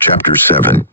Chapter 7.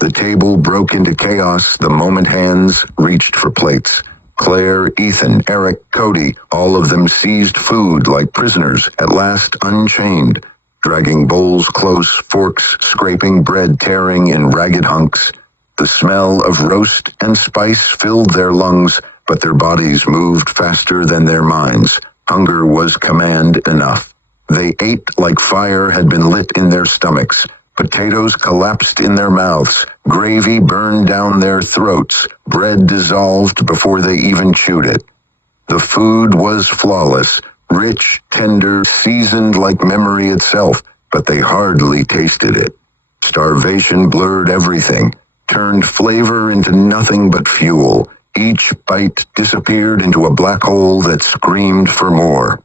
The table broke into chaos the moment hands reached for plates. Claire, Ethan, Eric, Cody, all of them seized food like prisoners, at last unchained, dragging bowls close, forks scraping, bread tearing in ragged hunks. The smell of roast and spice filled their lungs, but their bodies moved faster than their minds. Hunger was command enough. They ate like fire had been lit in their stomachs. Potatoes collapsed in their mouths. Gravy burned down their throats. Bread dissolved before they even chewed it. The food was flawless, rich, tender, seasoned like memory itself, but they hardly tasted it. Starvation blurred everything, turned flavor into nothing but fuel. Each bite disappeared into a black hole that screamed for more.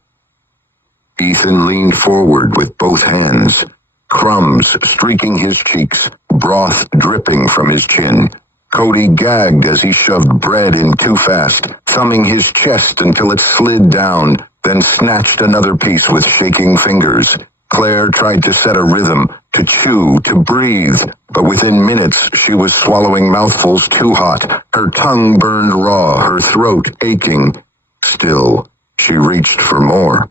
Ethan leaned forward with both hands, crumbs streaking his cheeks, broth dripping from his chin. Cody gagged as he shoved bread in too fast, thumbing his chest until it slid down, then snatched another piece with shaking fingers. Claire tried to set a rhythm, to chew, to breathe, but within minutes she was swallowing mouthfuls too hot. Her tongue burned raw, her throat aching. Still, she reached for more.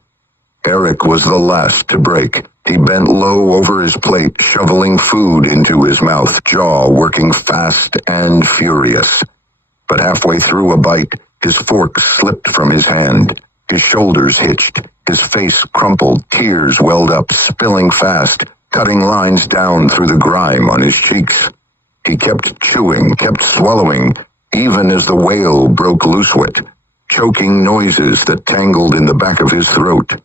Eric was the last to break. He bent low over his plate, shoveling food into his mouth, jaw working fast and furious. But halfway through a bite, his fork slipped from his hand. His shoulders hitched, his face crumpled, tears welled up, spilling fast, cutting lines down through the grime on his cheeks. He kept chewing, kept swallowing, even as the wail broke loose wit, choking noises that tangled in the back of his throat.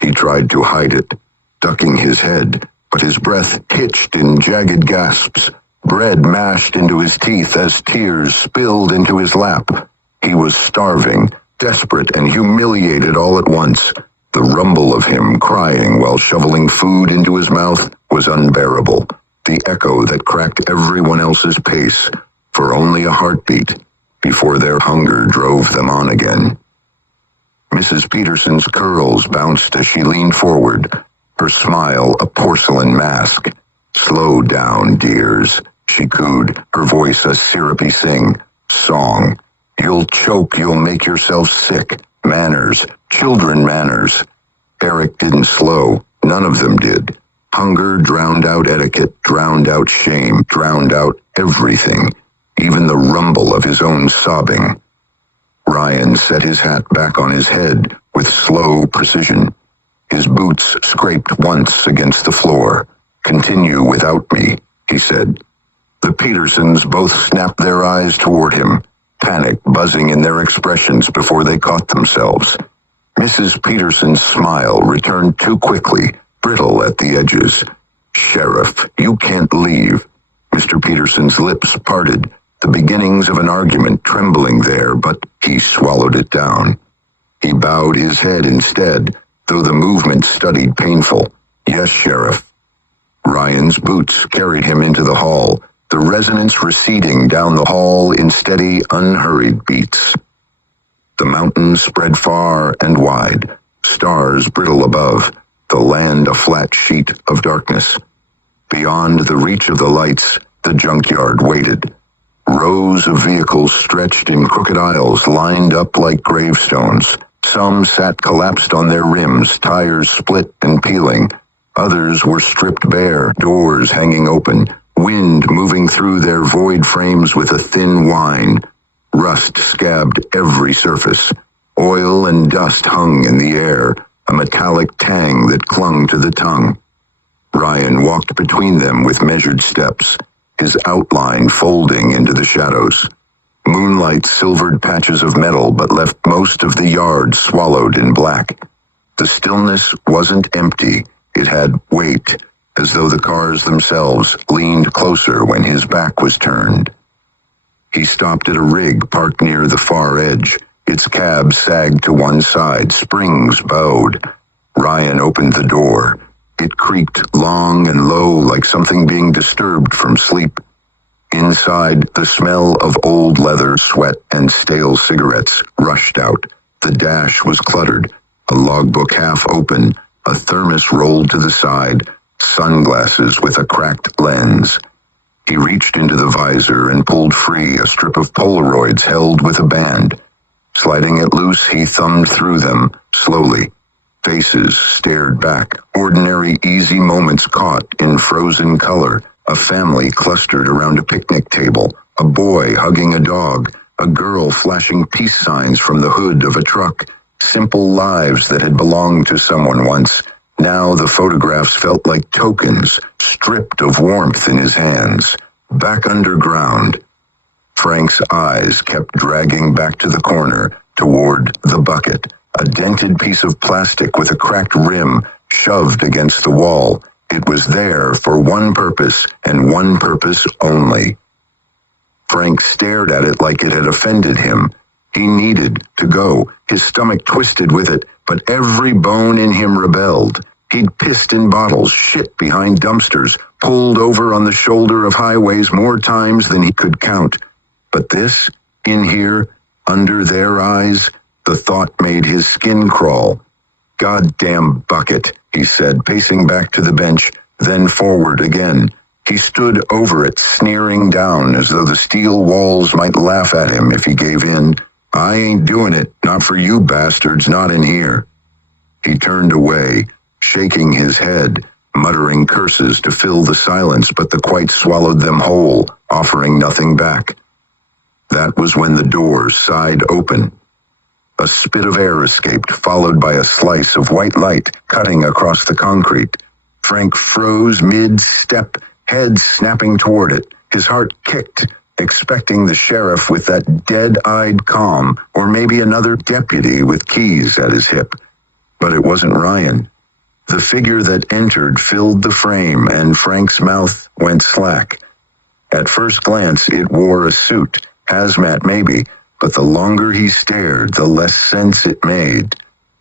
He tried to hide it, ducking his head, but his breath hitched in jagged gasps. Bread mashed into his teeth as tears spilled into his lap. He was starving, desperate and humiliated all at once. The rumble of him crying while shoveling food into his mouth was unbearable, the echo that cracked everyone else's pace for only a heartbeat before their hunger drove them on again. Mrs. Peterson's curls bounced as she leaned forward, her smile a porcelain mask. "Slow down, dears," she cooed, her voice a syrupy song. "You'll choke, you'll make yourself sick. Manners, children manners." Eric didn't slow. None of them did. Hunger drowned out etiquette, drowned out shame, drowned out everything, even the rumble of his own sobbing. Ryan set his hat back on his head with slow precision. His boots scraped once against the floor. "Continue without me," he said. The Petersons both snapped their eyes toward him, panic buzzing in their expressions before they caught themselves. Mrs. Peterson's smile returned too quickly, brittle at the edges. "Sheriff, you can't leave." Mr. Peterson's lips parted, the beginnings of an argument trembling there, but he swallowed it down. He bowed his head instead, though the movement studied painful. "Yes, Sheriff." Ryan's boots carried him into the hall, the resonance receding down the hall in steady, unhurried beats. The mountains spread far and wide, stars brittle above, the land a flat sheet of darkness. Beyond the reach of the lights, the junkyard waited. Rows of vehicles stretched in crooked aisles lined up like gravestones. Some sat collapsed on their rims, tires split and peeling. Others were stripped bare, doors hanging open, wind moving through their void frames with a thin whine. Rust scabbed every surface. Oil and dust hung in the air, a metallic tang that clung to the tongue. Ryan walked between them with measured steps, his outline folding into the shadows. Moonlight silvered patches of metal but left most of the yard swallowed in black. The stillness wasn't empty, it had weight, as though the cars themselves leaned closer when his back was turned. He stopped at a rig parked near the far edge. Its cab sagged to one side, springs bowed. Ryan opened the door. It creaked long and low like something being disturbed from sleep. Inside, the smell of old leather, sweat, and stale cigarettes rushed out. The dash was cluttered, a logbook half open, a thermos rolled to the side, sunglasses with a cracked lens. He reached into the visor and pulled free a strip of Polaroids held with a band. Sliding it loose, he thumbed through them, slowly. Faces stared back, ordinary, easy moments caught in frozen color. A family clustered around a picnic table, a boy hugging a dog, a girl flashing peace signs from the hood of a truck. Simple lives that had belonged to someone once. Now the photographs felt like tokens, stripped of warmth in his hands. Back underground. Frank's eyes kept dragging back to the corner, toward the bucket, a dented piece of plastic with a cracked rim shoved against the wall. It was there for one purpose, and one purpose only. Frank stared at it like it had offended him. He needed to go. His stomach twisted with it, but every bone in him rebelled. He'd pissed in bottles, shit behind dumpsters, pulled over on the shoulder of highways more times than he could count. But this, in here, under their eyes, the thought made his skin crawl. "Goddamn bucket," he said, pacing back to the bench, then forward again. He stood over it, sneering down as though the steel walls might laugh at him if he gave in. "I ain't doing it, not for you bastards, not in here." He turned away, shaking his head, muttering curses to fill the silence, but the quiet swallowed them whole, offering nothing back. That was when the door sighed open. A spit of air escaped, followed by a slice of white light cutting across the concrete. Frank froze mid-step, head snapping toward it. His heart kicked, expecting the sheriff with that dead-eyed calm, or maybe another deputy with keys at his hip. But it wasn't Ryan. The figure that entered filled the frame, and Frank's mouth went slack. At first glance, it wore a suit, hazmat maybe, but the longer he stared, the less sense it made.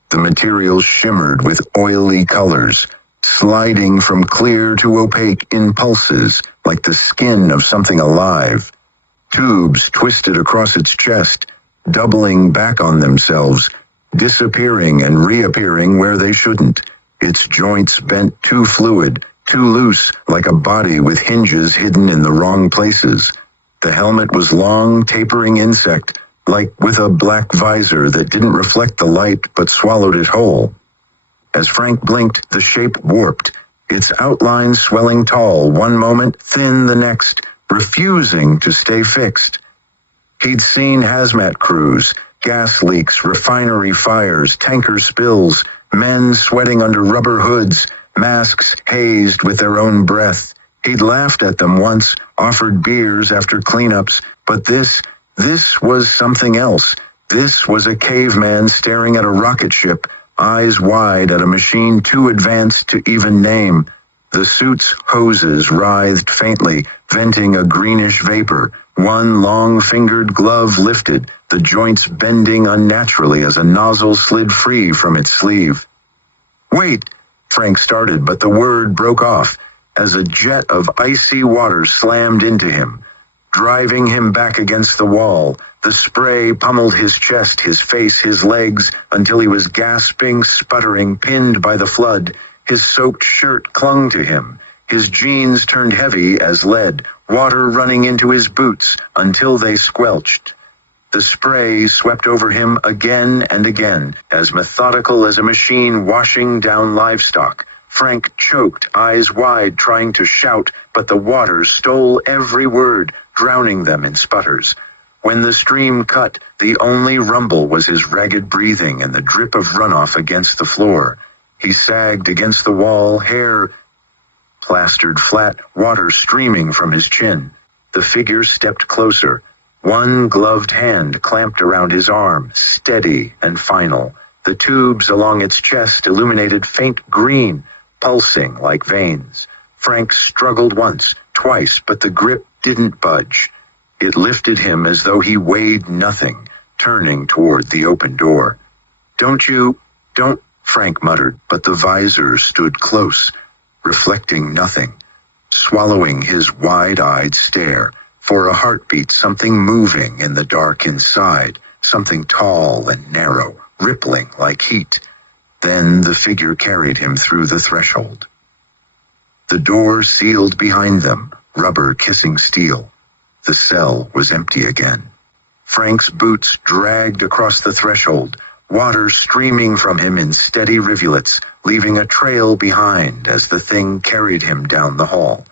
The material shimmered with oily colors, sliding from clear to opaque in pulses, like the skin of something alive. Tubes twisted across its chest, doubling back on themselves, disappearing and reappearing where they shouldn't. Its joints bent too fluid, too loose, like a body with hinges hidden in the wrong places. The helmet was long, tapering insect, like with a black visor that didn't reflect the light but swallowed it whole. As Frank blinked, the shape warped, its outline swelling tall one moment, thin the next, refusing to stay fixed. He'd seen hazmat crews, gas leaks, refinery fires, tanker spills, men sweating under rubber hoods, masks hazed with their own breath. He'd laughed at them once, offered beers after cleanups, but this was something else. This was a caveman staring at a rocket ship, eyes wide at a machine too advanced to even name. The suit's hoses writhed faintly, venting a greenish vapor. One long-fingered glove lifted, the joints bending unnaturally as a nozzle slid free from its sleeve. "Wait," Frank started, but the word broke off as a jet of icy water slammed into him, driving him back against the wall. The spray pummeled his chest, his face, his legs, until he was gasping, sputtering, pinned by the flood. His soaked shirt clung to him. His jeans turned heavy as lead, water running into his boots until they squelched. The spray swept over him again and again, as methodical as a machine washing down livestock. Frank choked, eyes wide, trying to shout, but the water stole every word, drowning them in sputters. When the stream cut, the only rumble was his ragged breathing and the drip of runoff against the floor. He sagged against the wall, hair plastered flat, water streaming from his chin. The figure stepped closer. One gloved hand clamped around his arm, steady and final. The tubes along its chest illuminated faint green, pulsing like veins. Frank struggled once, twice, but the grip didn't budge. It lifted him as though he weighed nothing, turning toward the open door. Don't," Frank muttered, but the visor stood close, reflecting nothing, swallowing his wide-eyed stare. For a heartbeat, something moving in the dark inside, something tall and narrow, rippling like heat. Then the figure carried him through the threshold. The door sealed behind them, rubber kissing steel. The cell was empty again. Frank's boots dragged across the threshold, water streaming from him in steady rivulets, leaving a trail behind as the thing carried him down the hall.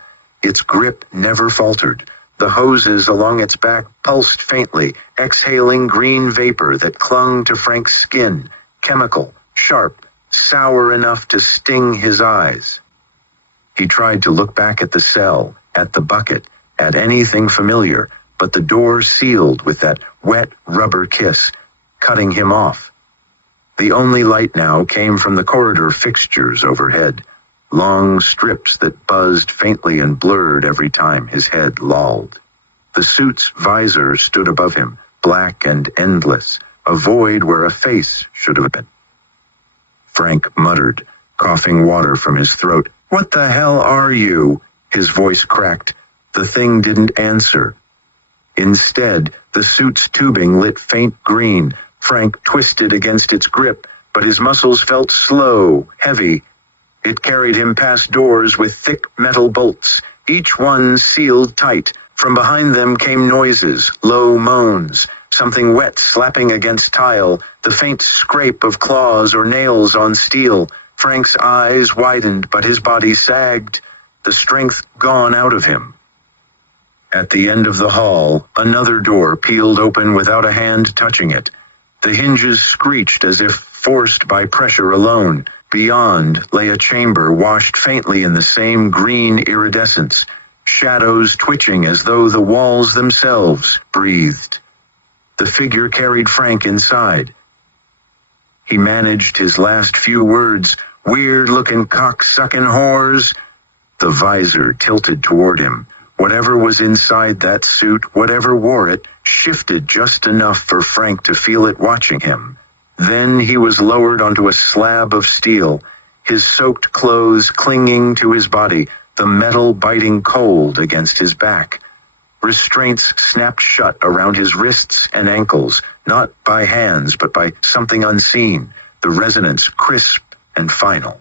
Its grip never faltered. The hoses along its back pulsed faintly, exhaling green vapor that clung to Frank's skin, chemical, sharp, sour enough to sting his eyes. He tried to look back at the cell, at the bucket, at anything familiar, but the door sealed with that wet rubber kiss, cutting him off. The only light now came from the corridor fixtures overhead, long strips that buzzed faintly and blurred every time his head lolled. The suit's visor stood above him, black and endless, a void where a face should have been. Frank muttered, coughing water from his throat. "What the hell are you?" His voice cracked. The thing didn't answer. Instead, the suit's tubing lit faint green. Frank twisted against its grip, but his muscles felt slow, heavy. It carried him past doors with thick metal bolts, each one sealed tight. From behind them came noises, low moans, something wet slapping against tile, the faint scrape of claws or nails on steel. Frank's eyes widened, but his body sagged, the strength gone out of him. At the end of the hall, another door peeled open without a hand touching it. The hinges screeched as if forced by pressure alone. Beyond lay a chamber washed faintly in the same green iridescence, shadows twitching as though the walls themselves breathed. The figure carried Frank inside. He managed his last few words, "Weird-looking cock-sucking whores." The visor tilted toward him. Whatever was inside that suit, whatever wore it, shifted just enough for Frank to feel it watching him. Then he was lowered onto a slab of steel, his soaked clothes clinging to his body, the metal biting cold against his back. Restraints snapped shut around his wrists and ankles, not by hands but by something unseen, the resonance crisp and final.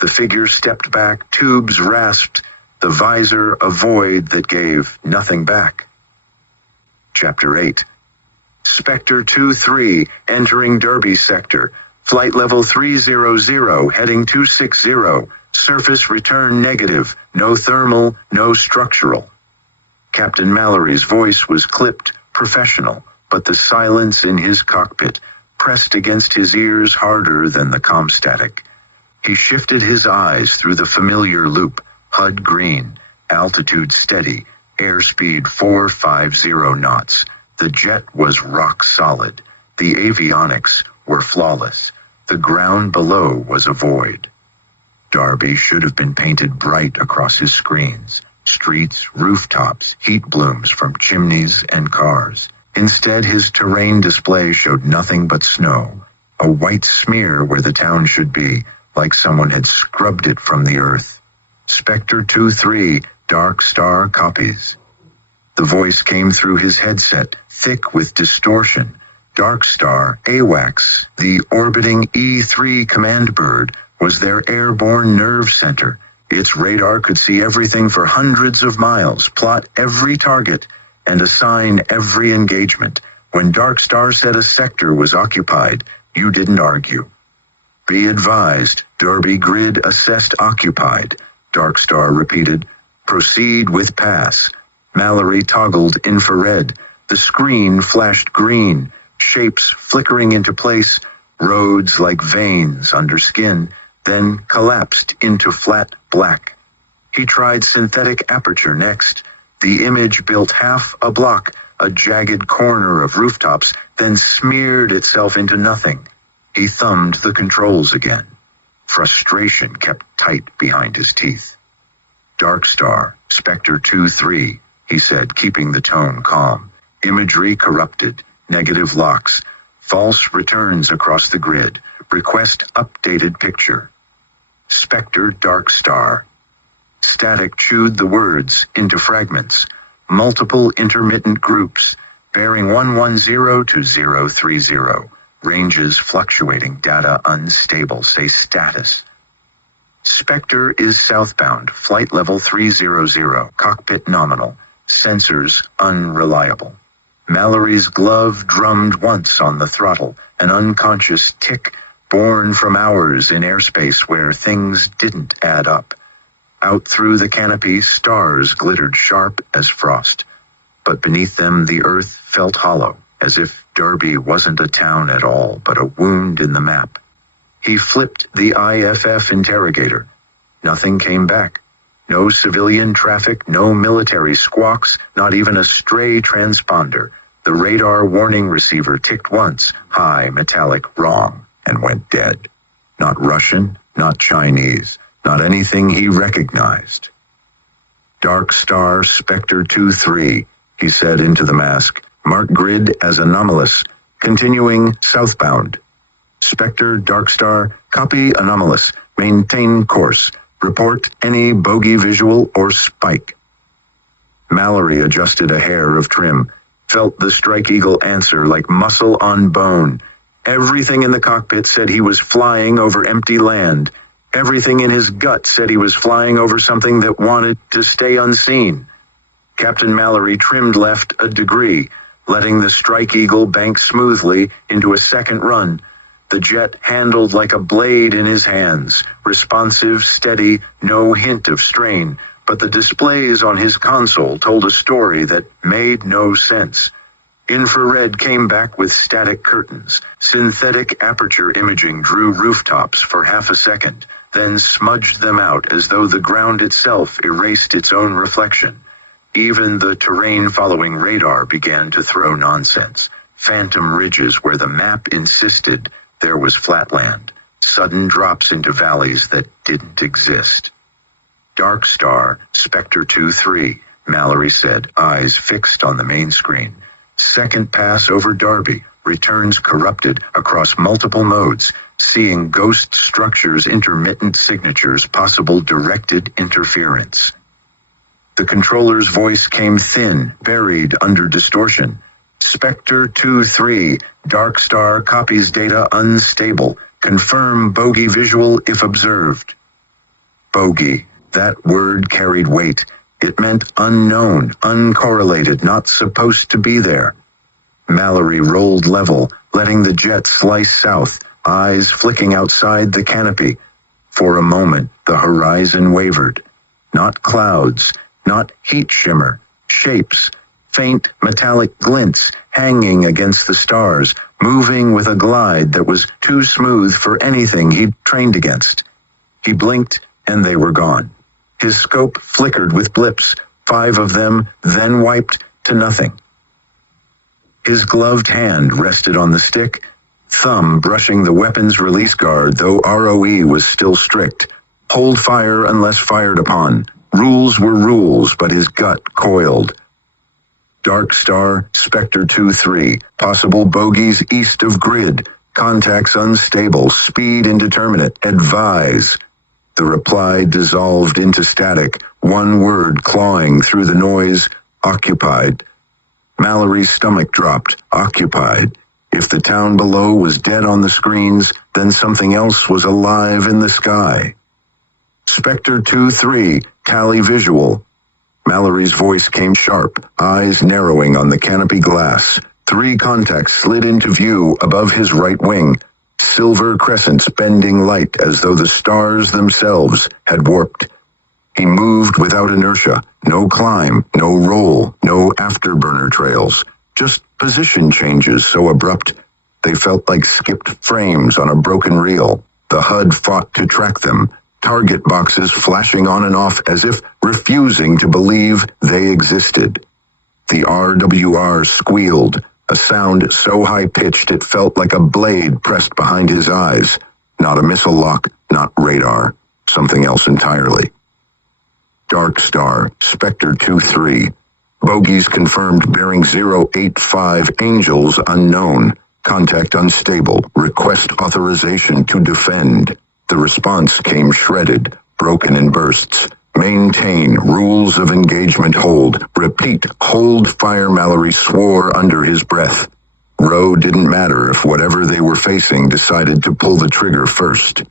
The figure stepped back, tubes rasped, the visor a void that gave nothing back. Chapter 8. Spectre 2-3, entering Derbie sector. Flight level 300, heading 260. Surface return negative. No thermal, no structural. Captain Mallory's voice was clipped, professional, but the silence in his cockpit pressed against his ears harder than the comm static. He shifted his eyes through the familiar loop. HUD green, altitude steady, airspeed 450 knots. The jet was rock solid. The avionics were flawless. The ground below was a void. Derbie should have been painted bright across his screens. Streets, rooftops, heat blooms from chimneys and cars. Instead, his terrain display showed nothing but snow. A white smear where the town should be, like someone had scrubbed it from the earth. Spectre 2-3, Dark Star copies. The voice came through his headset, thick with distortion. Dark Star, AWACS, the orbiting E3 command bird, was their airborne nerve center. Its radar could see everything for hundreds of miles, plot every target, and assign every engagement. When Dark Star said a sector was occupied, you didn't argue. Be advised, Derbie grid assessed occupied. Dark Star repeated, "Proceed with pass." Mallory toggled infrared. The screen flashed green, shapes flickering into place, roads like veins under skin, then collapsed into flat black. He tried synthetic aperture next. The image built half a block, a jagged corner of rooftops, then smeared itself into nothing. He thumbed the controls again. Frustration kept tight behind his teeth. "Dark Star, Spectre 2-3, he said, keeping the tone calm. Imagery corrupted, negative locks, false returns across the grid. Request updated picture. Spectre Dark Star." Static chewed the words into fragments, multiple intermittent groups, bearing 110 to 030. Ranges fluctuating, data unstable, say status. Spectre is southbound, flight level 300, cockpit nominal, sensors unreliable. Mallory's glove drummed once on the throttle, an unconscious tick born from hours in airspace where things didn't add up. Out through the canopy, stars glittered sharp as frost, but beneath them the earth felt hollow, as if Derbie wasn't a town at all, but a wound in the map. He flipped the IFF interrogator. Nothing came back. No civilian traffic, no military squawks, not even a stray transponder. The radar warning receiver ticked once, high, metallic, wrong, and went dead. Not Russian, not Chinese, not anything he recognized. Dark Star Spectre 2-3, he said into the mask. Mark grid as anomalous. Continuing southbound. Spectre, Dark Star, copy anomalous. Maintain course. Report any bogey visual or spike. Mallory adjusted a hair of trim, felt the Strike Eagle answer like muscle on bone. Everything in the cockpit said he was flying over empty land. Everything in his gut said he was flying over something that wanted to stay unseen. Captain Mallory trimmed left a degree, letting the Strike Eagle bank smoothly into a second run. The jet handled like a blade in his hands, responsive, steady, no hint of strain, but the displays on his console told a story that made no sense. Infrared came back with static curtains. Synthetic aperture imaging drew rooftops for half a second, then smudged them out as though the ground itself erased its own reflection. Even the terrain-following radar began to throw nonsense. Phantom ridges where the map insisted there was flatland. Sudden drops into valleys that didn't exist. Dark Star, Spectre 2-3, Mallory said, eyes fixed on the main screen. Second pass over Derbie, returns corrupted across multiple modes, seeing ghost structures, intermittent signatures, possible directed interference. The controller's voice came thin, buried under distortion. Spectre 2-3, Dark Star copies data unstable. Confirm bogey visual if observed. Bogey, that word carried weight. It meant unknown, uncorrelated, not supposed to be there. Mallory rolled level, letting the jet slice south, eyes flicking outside the canopy. For a moment, the horizon wavered. Not clouds, not heat shimmer, shapes, faint metallic glints hanging against the stars, moving with a glide that was too smooth for anything he'd trained against. He blinked, and they were gone. His scope flickered with blips, 5 of them, then wiped to nothing. His gloved hand rested on the stick, thumb brushing the weapon's release guard, though ROE was still strict. Hold fire unless fired upon. Rules were rules, but his gut coiled. Dark Star, Spectre 2-3, possible bogeys east of grid, contacts unstable, speed indeterminate, advise. The reply dissolved into static, one word clawing through the noise, occupied. Mallory's stomach dropped, occupied. If the town below was dead on the screens, then something else was alive in the sky. Spectre 2-3, tally visual. Mallory's voice came sharp, eyes narrowing on the canopy glass. 3 contacts slid into view above his right wing, silver crescents bending light as though the stars themselves had warped. He moved without inertia, no climb, no roll, no afterburner trails, just position changes so abrupt they felt like skipped frames on a broken reel. The HUD fought to track them, target boxes flashing on and off as if refusing to believe they existed. The RWR squealed, a sound so high-pitched it felt like a blade pressed behind his eyes. Not a missile lock, not radar, something else entirely. Dark Star, Spectre 2-3. Bogies confirmed bearing 085, Angels unknown. Contact unstable. Request authorization to defend. The response came shredded, broken in bursts. Maintain, rules of engagement hold. Repeat, hold fire, Mallory swore under his breath. Row didn't matter if whatever they were facing decided to pull the trigger first.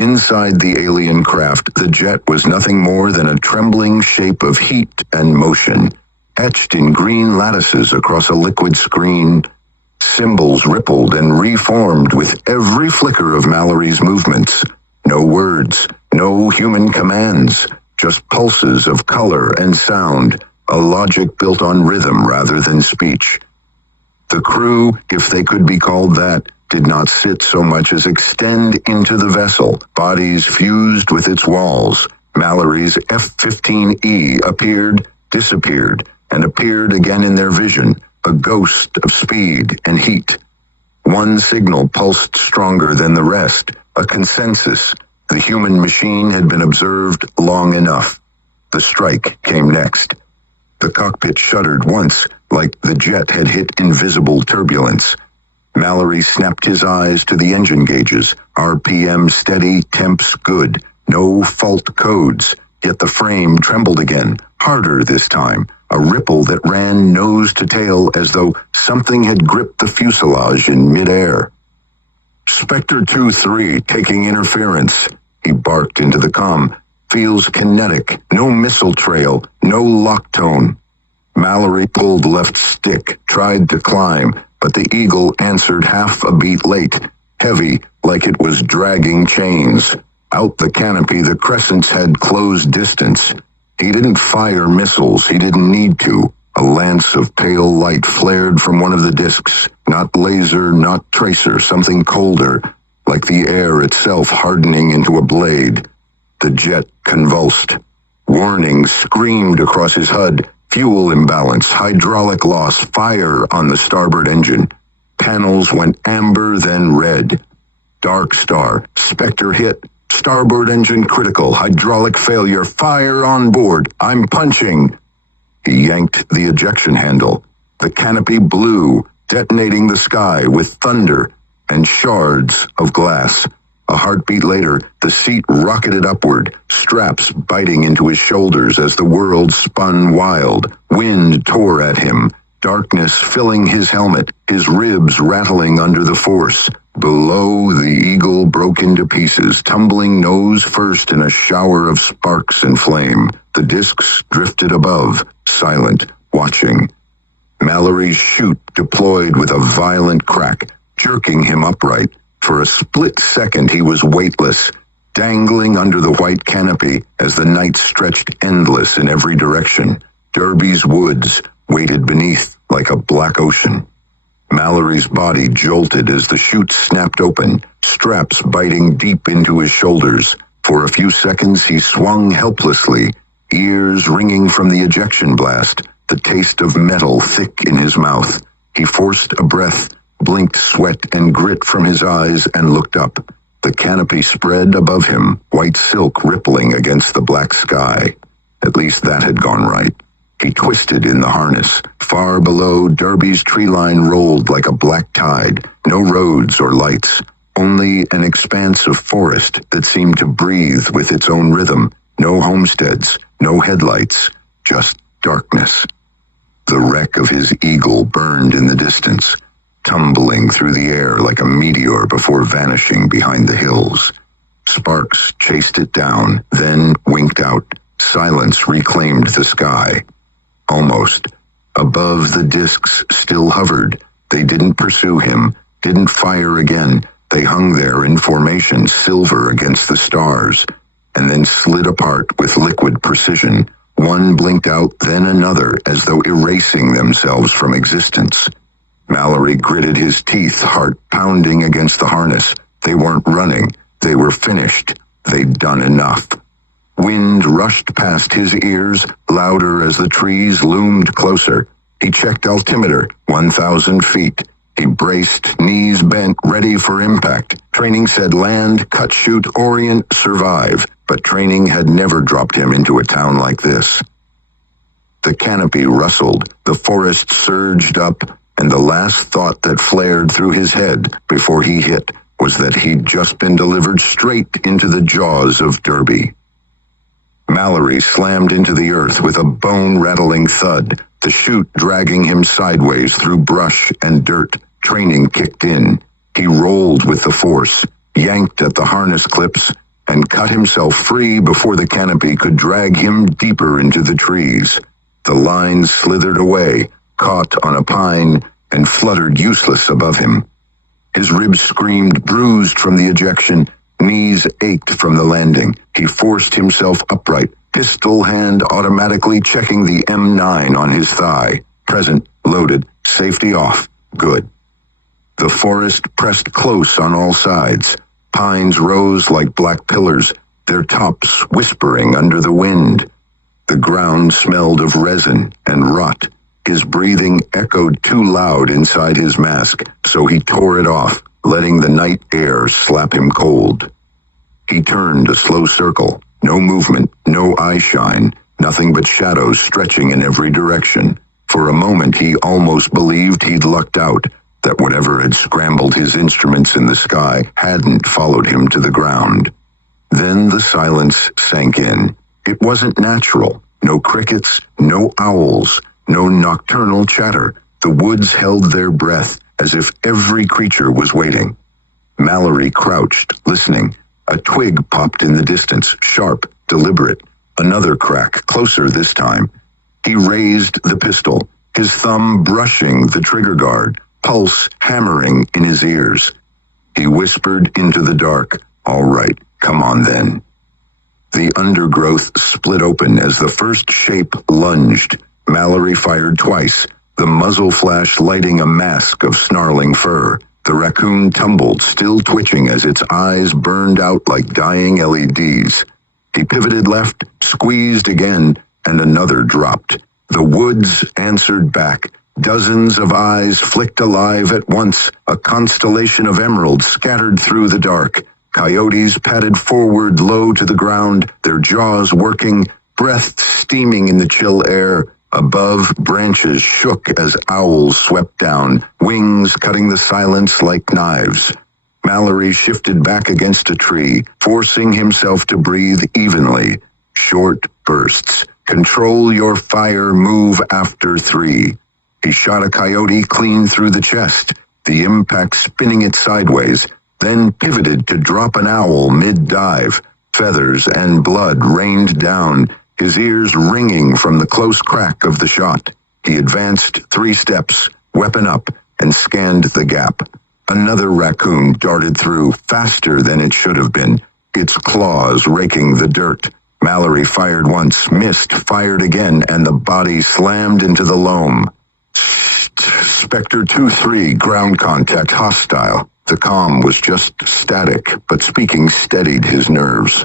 Inside the alien craft, the jet was nothing more than a trembling shape of heat and motion, etched in green lattices across a liquid screen. Symbols rippled and reformed with every flicker of Mallory's movements. No words, no human commands, just pulses of color and sound, a logic built on rhythm rather than speech. The crew, if they could be called that, did not sit so much as extend into the vessel, bodies fused with its walls. Mallory's F-15E appeared, disappeared, and appeared again in their vision, a ghost of speed and heat. One signal pulsed stronger than the rest, a consensus. The human machine had been observed long enough. The strike came next. The cockpit shuddered once, like the jet had hit invisible turbulence. Mallory snapped his eyes to the engine gauges. RPM steady, temps good. No fault codes. Yet the frame trembled again, harder this time. A ripple that ran nose to tail as though something had gripped the fuselage in midair. Spectre 2-3 taking interference. He barked into the comm. Feels kinetic. No missile trail. No lock tone. Mallory pulled left stick, tried to climb, but the Eagle answered half a beat late, heavy, like it was dragging chains. Out the canopy, the crescents had closed distance. He didn't fire missiles, he didn't need to. A lance of pale light flared from one of the discs, not laser, not tracer, something colder, like the air itself hardening into a blade. The jet convulsed. Warning screamed across his HUD. Fuel imbalance, hydraulic loss, fire on the starboard engine. Panels went amber, then red. Dark star, Spectre hit, starboard engine critical, hydraulic failure, fire on board, I'm punching. He yanked the ejection handle. The canopy blew, detonating the sky with thunder and shards of glass. A heartbeat later, the seat rocketed upward, straps biting into his shoulders as the world spun wild. Wind tore at him, darkness filling his helmet, his ribs rattling under the force. Below, the Eagle broke into pieces, tumbling nose first in a shower of sparks and flame. The discs drifted above, silent, watching. Mallory's chute deployed with a violent crack, jerking him upright. For a split second he was weightless, dangling under the white canopy as the night stretched endless in every direction. Derbie's woods waited beneath like a black ocean. Mallory's body jolted as the chute snapped open, straps biting deep into his shoulders. For a few seconds he swung helplessly, ears ringing from the ejection blast, the taste of metal thick in his mouth. He forced a breath, blinked sweat and grit from his eyes, and looked up. The canopy spread above him, white silk rippling against the black sky. At least that had gone right. He twisted in the harness. Far below, Derbie's tree line rolled like a black tide. No roads or lights, only an expanse of forest that seemed to breathe with its own rhythm. No homesteads, no headlights, just darkness. The wreck of his Eagle burned in the distance, tumbling through the air like a meteor before vanishing behind the hills. Sparks chased it down, then winked out. Silence reclaimed the sky. Almost. Above, the discs still hovered. They didn't pursue him, didn't fire again. They hung there in formation, silver against the stars, and then slid apart with liquid precision. One blinked out, then another, as though erasing themselves from existence. Mallory gritted his teeth, heart pounding against the harness. They weren't running. They were finished. They'd done enough. Wind rushed past his ears, louder as the trees loomed closer. He checked altimeter, 1,000 feet. He braced, knees bent, ready for impact. Training said land, cut, shoot, orient, survive. But training had never dropped him into a town like this. The canopy rustled, the forest surged up, and the last thought that flared through his head before he hit was that he'd just been delivered straight into the jaws of Derbie. Mallory slammed into the earth with a bone-rattling thud, the chute dragging him sideways through brush and dirt. Training kicked in. He rolled with the force, yanked at the harness clips, and cut himself free before the canopy could drag him deeper into the trees. The line slithered away, caught on a pine, and fluttered useless above him. His ribs screamed, bruised from the ejection. Knees ached from the landing. He forced himself upright, pistol hand automatically checking the M9 on his thigh. Present, loaded, safety off. Good. The forest pressed close on all sides. Pines rose like black pillars, their tops whispering under the wind. The ground smelled of resin and rot. His breathing echoed too loud inside his mask, so he tore it off, letting the night air slap him cold. He turned a slow circle. No movement, no eye shine, nothing but shadows stretching in every direction. For a moment he almost believed he'd lucked out, that whatever had scrambled his instruments in the sky hadn't followed him to the ground. Then the silence sank in. It wasn't natural. No crickets, no owls, no nocturnal chatter. The woods held their breath, as if every creature was waiting. Mallory crouched, listening. A twig popped in the distance, sharp, deliberate. Another crack, closer this time. He raised the pistol, his thumb brushing the trigger guard, pulse hammering in his ears. He whispered into the dark, "All right, come on then." The undergrowth split open as the first shape lunged. Mallory fired twice, the muzzle flash lighting a mask of snarling fur. The raccoon tumbled, still twitching as its eyes burned out like dying LEDs. He pivoted left, squeezed again, and another dropped. The woods answered back. Dozens of eyes flicked alive at once, a constellation of emeralds scattered through the dark. Coyotes padded forward low to the ground, their jaws working, breath steaming in the chill air. Above, branches shook as owls swept down, wings cutting the silence like knives. Mallory shifted back against a tree, forcing himself to breathe evenly. Short bursts. Control your fire, move after 3. He shot a coyote clean through the chest, the impact spinning it sideways, then pivoted to drop an owl mid-dive. Feathers and blood rained down, his ears ringing from the close crack of the shot. He advanced 3 steps, weapon up, and scanned the gap. Another raccoon darted through, faster than it should have been, its claws raking the dirt. Mallory fired once, missed, fired again, and the body slammed into the loam. Spectre 2-3, ground contact hostile. The comm was just static, but speaking steadied his nerves.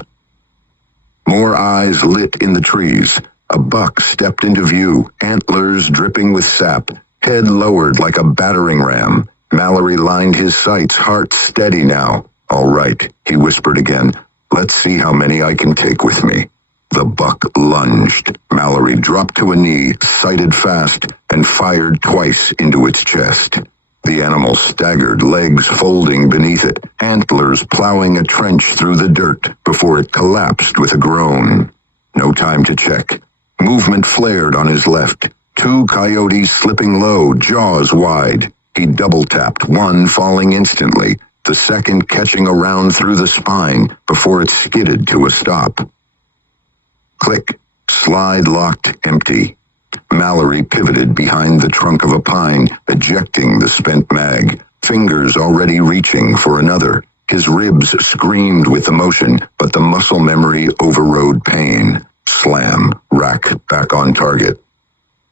More eyes lit in the trees. A buck stepped into view, antlers dripping with sap, head lowered like a battering ram. Mallory lined his sights, heart steady now. "All right," he whispered again. "Let's see how many I can take with me." The buck lunged. Mallory dropped to a knee, sighted fast, and fired twice into its chest. The animal staggered, legs folding beneath it, antlers plowing a trench through the dirt before it collapsed with a groan. No time to check. Movement flared on his left. 2 coyotes slipping low, jaws wide. He double-tapped, one falling instantly, the second catching around through the spine before it skidded to a stop. Click. Slide locked empty. Mallory pivoted behind the trunk of a pine, ejecting the spent mag, fingers already reaching for another. His ribs screamed with emotion, but the muscle memory overrode pain. Slam, rack back on target.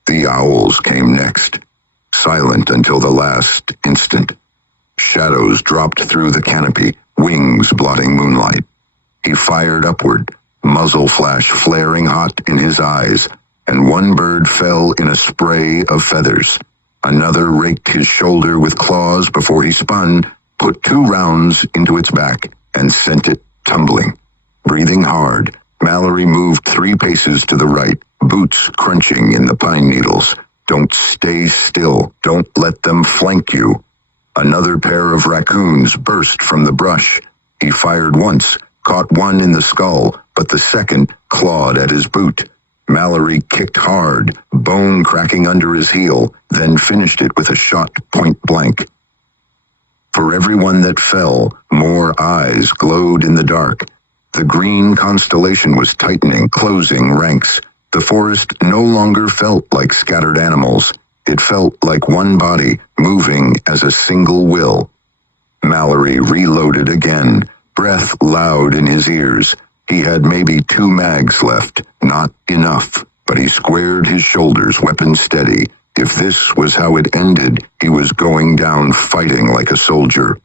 The owls came next, silent until the last instant. Shadows dropped through the canopy, wings blotting moonlight. He fired upward, muzzle flash flaring hot in his eyes, and one bird fell in a spray of feathers. Another raked his shoulder with claws before he spun, put 2 rounds into its back, and sent it tumbling. Breathing hard, Mallory moved 3 paces to the right, boots crunching in the pine needles. Don't stay still. Don't let them flank you. Another pair of raccoons burst from the brush. He fired once, caught one in the skull, but the second clawed at his boot. Mallory kicked hard, bone cracking under his heel, then finished it with a shot point blank. For every one that fell, more eyes glowed in the dark. The green constellation was tightening, closing ranks. The forest no longer felt like scattered animals. It felt like one body, moving as a single will. Mallory reloaded again, breath loud in his ears. He had maybe 2 mags left, not enough, but he squared his shoulders, weapon steady. If this was how it ended, he was going down fighting like a soldier.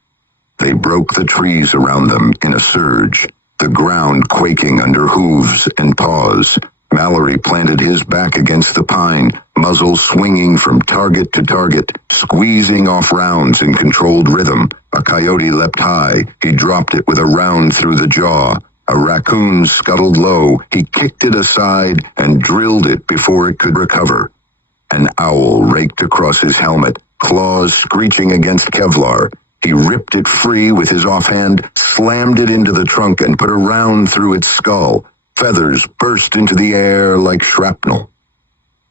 They broke the trees around them in a surge, the ground quaking under hooves and paws. Mallory planted his back against the pine, muzzle swinging from target to target, squeezing off rounds in controlled rhythm. A coyote leapt high. He dropped it with a round through the jaw. A raccoon scuttled low. He kicked it aside and drilled it before it could recover. An owl raked across his helmet, claws screeching against Kevlar. He ripped it free with his offhand, slammed it into the trunk, and put a round through its skull. Feathers burst into the air like shrapnel.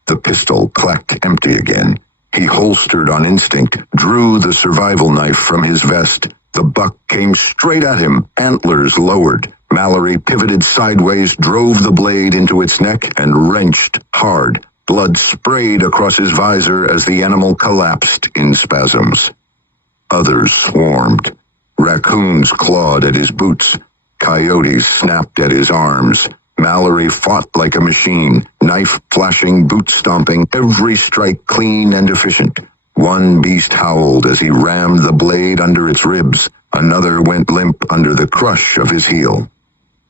The pistol clacked empty again. He holstered on instinct, drew the survival knife from his vest. The buck came straight at him, antlers lowered. Mallory pivoted sideways, drove the blade into its neck, and wrenched hard. Blood sprayed across his visor as the animal collapsed in spasms. Others swarmed. Raccoons clawed at his boots. Coyotes snapped at his arms. Mallory fought like a machine, knife flashing, boot stomping, every strike clean and efficient. One beast howled as he rammed the blade under its ribs. Another went limp under the crush of his heel.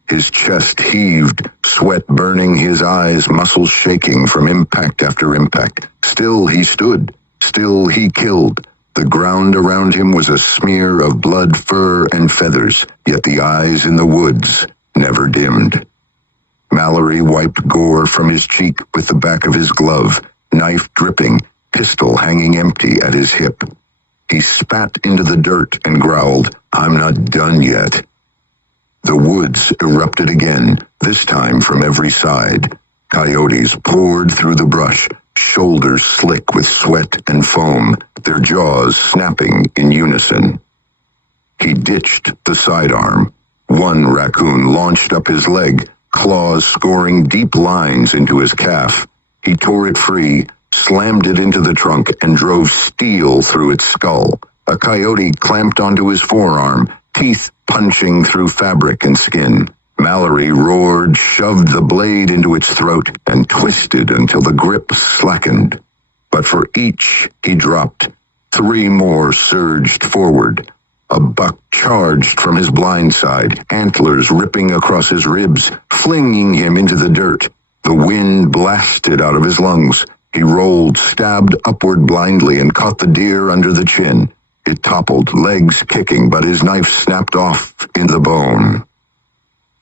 His chest heaved, sweat burning his eyes, muscles shaking from impact after impact. Still he stood. Still he killed. The ground around him was a smear of blood, fur, and feathers, yet the eyes in the woods never dimmed. Mallory wiped gore from his cheek with the back of his glove, knife dripping, pistol hanging empty at his hip. He spat into the dirt and growled, "I'm not done yet." The woods erupted again, this time from every side. Coyotes poured through the brush, shoulders slick with sweat and foam, their jaws snapping in unison. He ditched the sidearm. One raccoon launched up his leg, claws scoring deep lines into his calf. He tore it free, slammed it into the trunk, and drove steel through its skull. A coyote clamped onto his forearm, teeth punching through fabric and skin. Mallory roared, shoved the blade into its throat, and twisted until the grip slackened. But for each he dropped, 3 more surged forward. A buck charged from his blind side, antlers ripping across his ribs, flinging him into the dirt. The wind blasted out of his lungs. He rolled, stabbed upward blindly, and caught the deer under the chin. It toppled, legs kicking, but his knife snapped off in the bone.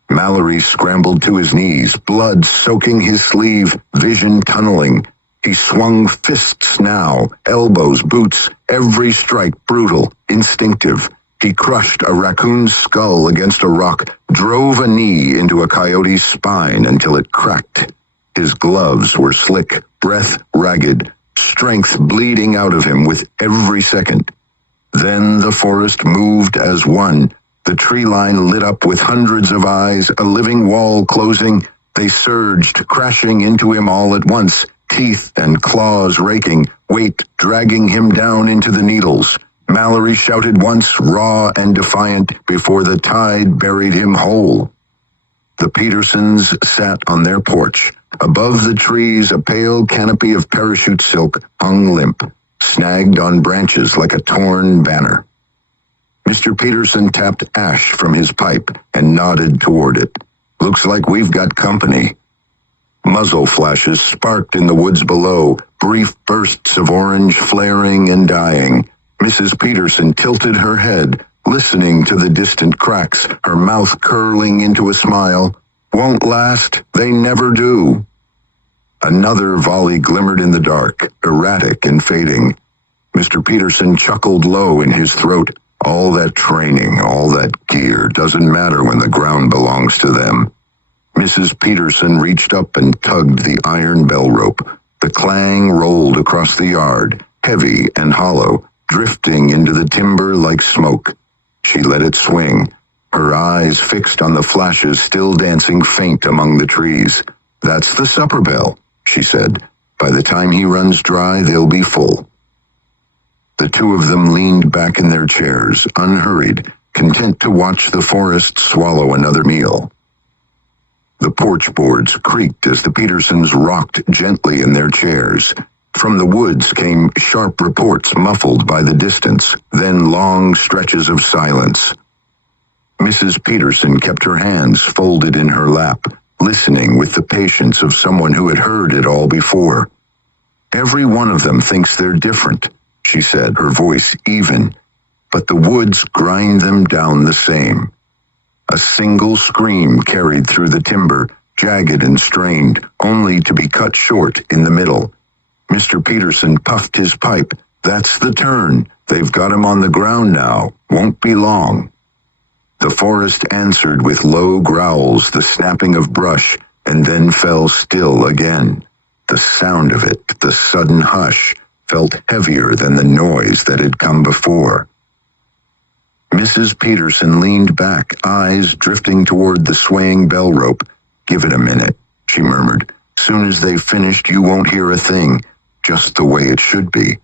Mallory scrambled to his knees, blood soaking his sleeve, vision tunneling. He swung fists now, elbows, boots, every strike brutal, instinctive. He crushed a raccoon's skull against a rock, drove a knee into a coyote's spine until it cracked. His gloves were slick, breath ragged, strength bleeding out of him with every second. Then the forest moved as one. The tree line lit up with hundreds of eyes, a living wall closing. They surged, crashing into him all at once, teeth and claws raking, weight dragging him down into the needles. Mallory shouted once, raw and defiant, before the tide buried him whole. The Petersons sat on their porch. Above the trees, a pale canopy of parachute silk hung limp, snagged on branches like a torn banner. Mr. Peterson tapped ash from his pipe and nodded toward it. "Looks like we've got company." Muzzle flashes sparked in the woods below, brief bursts of orange flaring and dying. Mrs. Peterson tilted her head, listening to the distant cracks, her mouth curling into a smile. "Won't last, they never do." Another volley glimmered in the dark, erratic and fading. Mr. Peterson chuckled low in his throat. All that training, all that gear, doesn't matter when the ground belongs to them. Mrs. Peterson reached up and tugged the iron bell rope. The clang rolled across the yard, heavy and hollow, drifting into the timber like smoke. She let it swing. her eyes fixed on the flashes still dancing faint among the trees. "That's the supper bell," she said. "By the time he runs dry, they'll be full." The two of them leaned back in their chairs, unhurried, content to watch the forest swallow another meal. The porch boards creaked as the Petersons rocked gently in their chairs. From the woods came sharp reports muffled by the distance, then long stretches of silence. Mrs. Peterson kept her hands folded in her lap, listening with the patience of someone who had heard it all before. "Every one of them thinks they're different," she said, her voice even, "but the woods grind them down the same." A single scream carried through the timber, jagged and strained, only to be cut short in the middle. Mr. Peterson puffed his pipe. "That's the turn. They've got him on the ground now. Won't be long." The forest answered with low growls, the snapping of brush, and then fell still again. The sound of it, the sudden hush, felt heavier than the noise that had come before. Mrs. Peterson leaned back, eyes drifting toward the swaying bell rope. "Give it a minute," she murmured. "Soon as they've finished, you won't hear a thing, just the way it should be."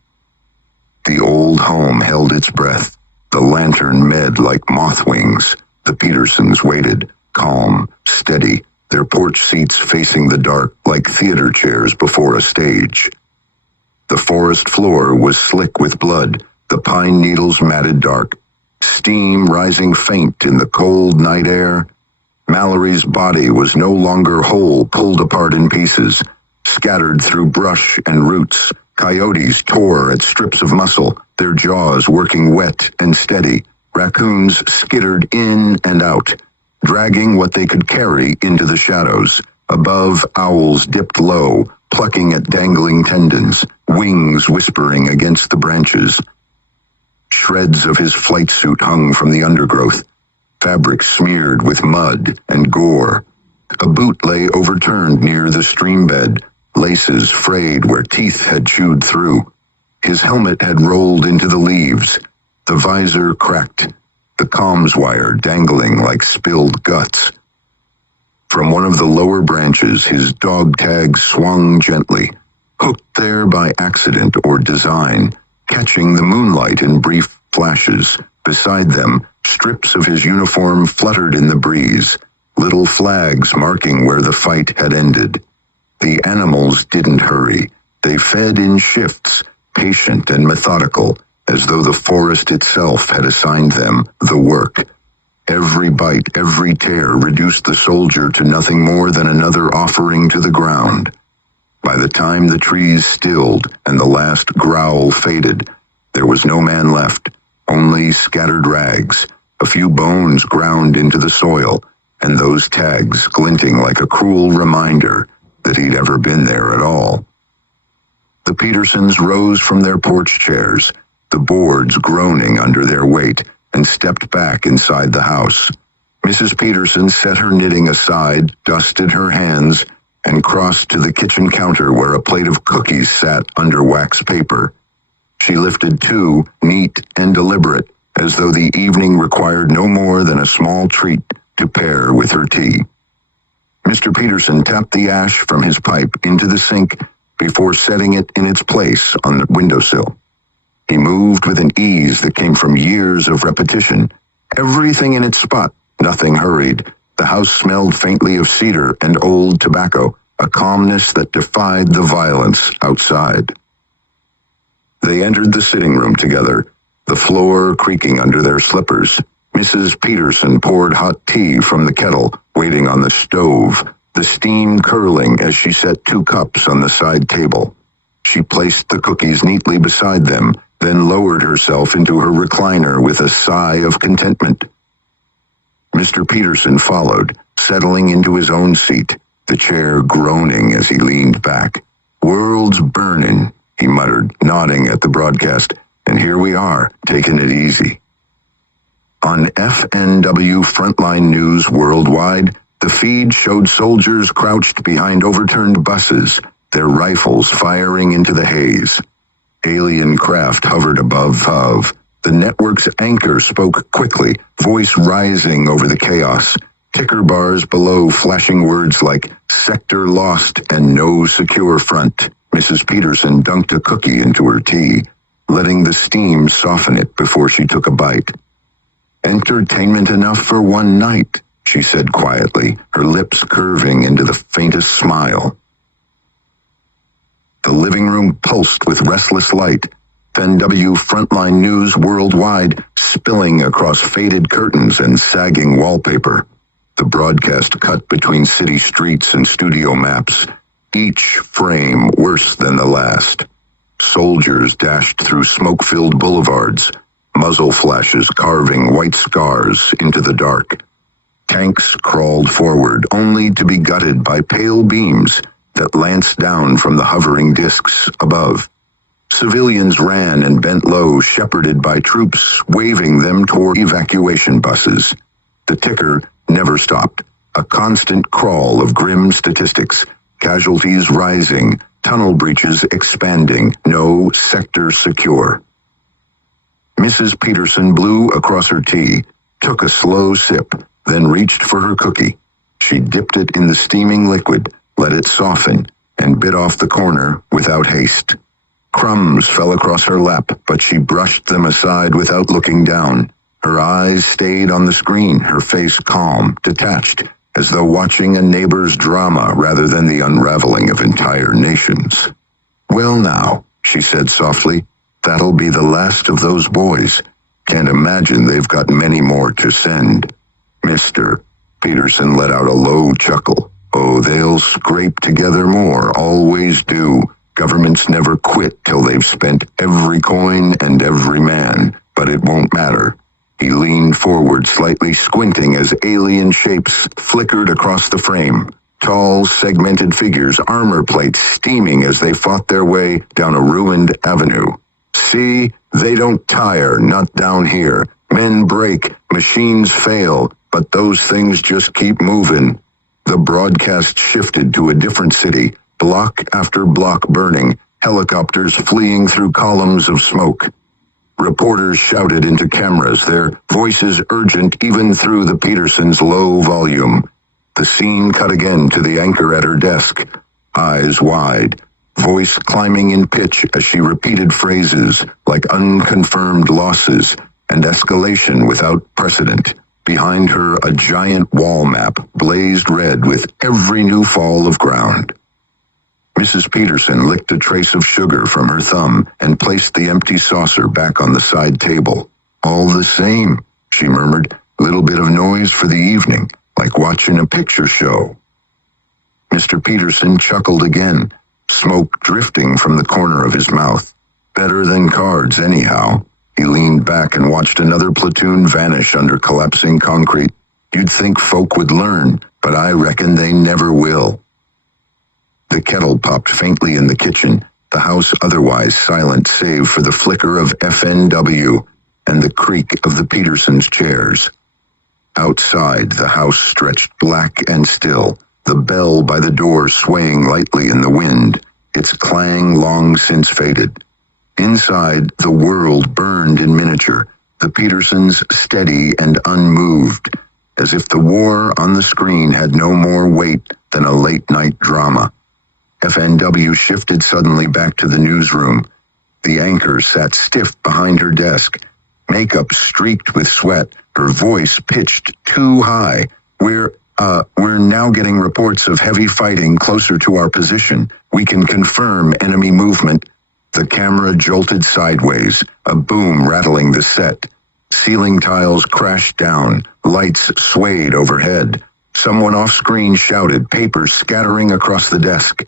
The old home held its breath. The lantern med like moth wings. The Petersons waited, calm, steady, their porch seats facing the dark like theater chairs before a stage. The forest floor was slick with blood, the pine needles matted dark, steam rising faint in the cold night air. Mallory's body was no longer whole, pulled apart in pieces, scattered through brush and roots. Coyotes tore at strips of muscle, their jaws working wet and steady. Raccoons skittered in and out, dragging what they could carry into the shadows. Above, owls dipped low, plucking at dangling tendons, wings whispering against the branches. Shreds of his flight suit hung from the undergrowth, fabric smeared with mud and gore. A boot lay overturned near the stream bed, laces frayed where teeth had chewed through. His helmet had rolled into the leaves, the visor cracked, the comms wire dangling like spilled guts. From one of the lower branches, his dog tag swung gently, hooked there by accident or design, catching the moonlight in brief flashes. Beside them, strips of his uniform fluttered in the breeze, little flags marking where the fight had ended. The animals didn't hurry. They fed in shifts, patient and methodical, as though the forest itself had assigned them the work. Every bite, every tear reduced the soldier to nothing more than another offering to the ground. By the time the trees stilled and the last growl faded, there was no man left, only scattered rags, a few bones ground into the soil, and those tags glinting like a cruel reminder that he'd ever been there at all. The Petersons rose from their porch chairs, the boards groaning under their weight, and stepped back inside the house. Mrs. Peterson set her knitting aside, dusted her hands, and crossed to the kitchen counter where a plate of cookies sat under wax paper. She lifted two, neat and deliberate, as though the evening required no more than a small treat to pair with her tea. Mr. Peterson tapped the ash from his pipe into the sink before setting it in its place on the windowsill. He moved with an ease that came from years of repetition. Everything in its spot, nothing hurried. The house smelled faintly of cedar and old tobacco, a calmness that defied the violence outside. They entered the sitting room together, the floor creaking under their slippers. Mrs. Peterson poured hot tea from the kettle, waiting on the stove, the steam curling as she set 2 cups on the side table. She placed the cookies neatly beside them, then lowered herself into her recliner with a sigh of contentment. Mr. Peterson followed, settling into his own seat, the chair groaning as he leaned back. "World's burning," he muttered, nodding at the broadcast, "and here we are, taking it easy." On FNW Frontline News Worldwide, the feed showed soldiers crouched behind overturned buses, their rifles firing into the haze. Alien craft hovered above, The network's anchor spoke quickly, voice rising over the chaos. Ticker bars below flashing words like sector lost and no secure front. Mrs. Peterson dunked a cookie into her tea, letting the steam soften it before she took a bite. Entertainment enough for one night, she said quietly, her lips curving into the faintest smile. The living room pulsed with restless light. FNW Frontline News Worldwide spilling across faded curtains and sagging wallpaper. The broadcast cut between city streets and studio maps, each frame worse than the last. Soldiers dashed through smoke-filled boulevards, muzzle flashes carving white scars into the dark. Tanks crawled forward, only to be gutted by pale beams that lanced down from the hovering discs above. Civilians ran and bent low, shepherded by troops waving them toward evacuation buses. The ticker never stopped, a constant crawl of grim statistics, casualties rising, tunnel breaches expanding, no sector secure. Mrs. Peterson blew across her tea, took a slow sip, then reached for her cookie. She dipped it in the steaming liquid, let it soften, and bit off the corner without haste. Crumbs fell across her lap, but she brushed them aside without looking down. Her eyes stayed on the screen, her face calm, detached, as though watching a neighbor's drama rather than the unraveling of entire nations. "Well now," she said softly, "that'll be the last of those boys. Can't imagine they've got many more to send." "Mr." Peterson let out a low chuckle. "Oh, they'll scrape together more, always do. Governments never quit till they've spent every coin and every man, but it won't matter." He leaned forward, slightly squinting as alien shapes flickered across the frame. Tall, segmented figures, armor plates steaming as they fought their way down a ruined avenue. "See, they don't tire, not down here. Men break, machines fail, but those things just keep moving." The broadcast shifted to a different city, block after block burning, helicopters fleeing through columns of smoke. Reporters shouted into cameras, their voices urgent even through the Petersons' low volume. The scene cut again to the anchor at her desk, eyes wide, voice climbing in pitch as she repeated phrases like unconfirmed losses and escalation without precedent. Behind her, a giant wall map blazed red with every new fall of ground. Mrs. Peterson licked a trace of sugar from her thumb and placed the empty saucer back on the side table. "All the same," she murmured, "little bit of noise for the evening, like watching a picture show." Mr. Peterson chuckled again, smoke drifting from the corner of his mouth. "Better than cards, anyhow." He leaned back and watched another platoon vanish under collapsing concrete. "You'd think folk would learn, but I reckon they never will." The kettle popped faintly in the kitchen, the house otherwise silent save for the flicker of FNW and the creak of the Petersons' chairs. Outside, the house stretched black and still, the bell by the door swaying lightly in the wind, its clang long since faded. Inside, the world burned in miniature, the Petersons steady and unmoved, as if the war on the screen had no more weight than a late-night drama. FNW shifted suddenly back to the newsroom. The anchor sat stiff behind her desk, makeup streaked with sweat, her voice pitched too high. We're now getting reports of heavy fighting closer to our position. We can confirm enemy movement." The camera jolted sideways, a boom rattling the set. Ceiling tiles crashed down, lights swayed overhead. Someone off-screen shouted, papers scattering across the desk.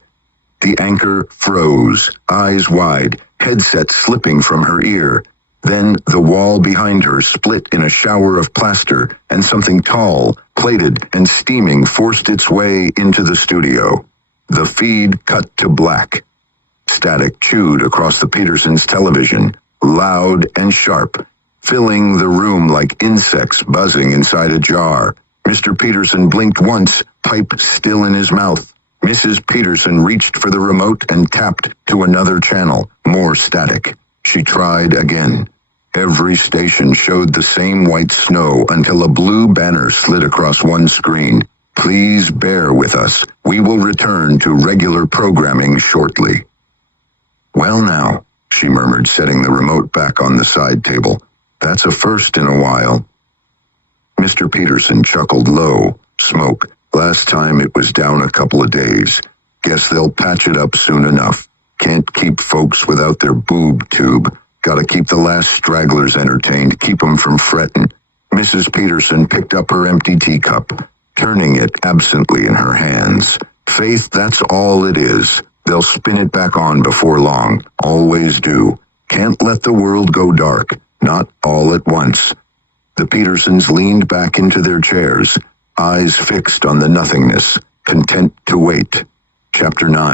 The anchor froze, eyes wide, headset slipping from her ear. Then the wall behind her split in a shower of plaster, and something tall, plated, and steaming forced its way into the studio. The feed cut to black. Static chewed across the Petersons' television, loud and sharp, filling the room like insects buzzing inside a jar. Mr. Peterson blinked once, pipe still in his mouth. Mrs. Peterson reached for the remote and tapped to another channel, more static. She tried again. Every station showed the same white snow until a blue banner slid across one screen. Please bear with us. We will return to regular programming shortly. Well now, she murmured, setting the remote back on the side table. That's a first in a while. Mr. Peterson chuckled low. Smoke. Last time it was down a couple of days. Guess they'll patch it up soon enough. Can't keep folks without their boob tube. Gotta keep the last stragglers entertained, keep 'em from frettin'. Mrs. Peterson picked up her empty teacup, turning it absently in her hands. Faith, that's all it is. They'll spin it back on before long. Always do. Can't let the world go dark. Not all at once. The Petersons leaned back into their chairs, eyes fixed on the nothingness, content to wait. Chapter 9.